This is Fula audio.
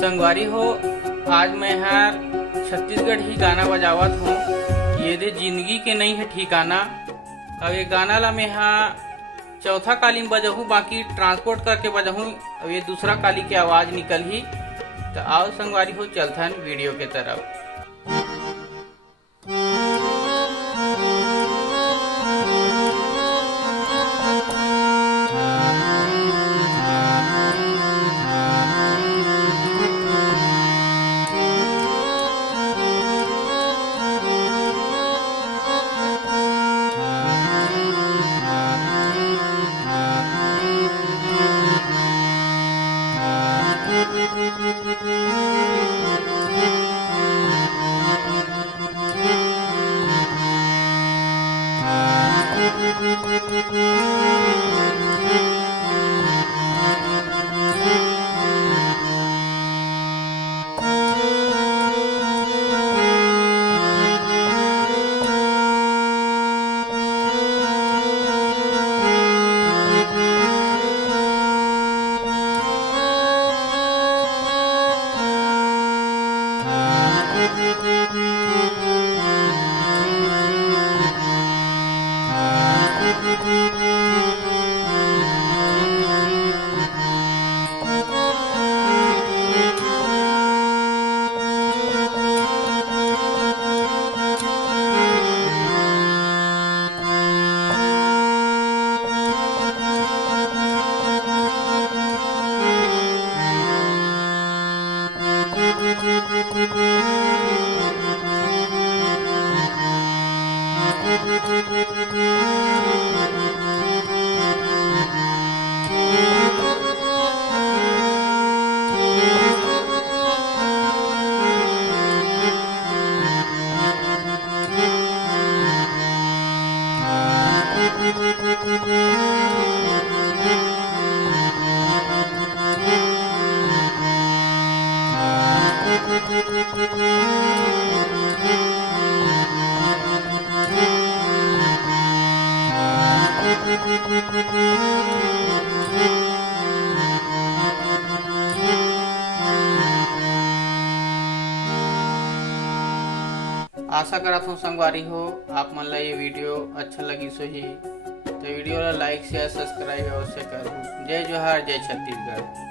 संगवारी हो, आज मैं हर छत्तीसगढ़ ही गाना बजावत हूँ। ये दे जिंदगी के नहीं है ठिकाना। अब ये गाना ला मैं चौथा काली में बजहूँ, बाकी ट्रांसपोर्ट करके बजहूँ। अब ये दूसरा काली की आवाज निकल ही। तो आओ संगवारी हो, चलथन वीडियो के तरफ। आशा करत हूँ संगवारी हो, आप मन ला ये वीडियो अच्छा लगी सो ही। तो वीडियो ला लाइक शेयर सब्सक्राइब अवश्य करो। जय जोहार, जय छत्तीसगढ़।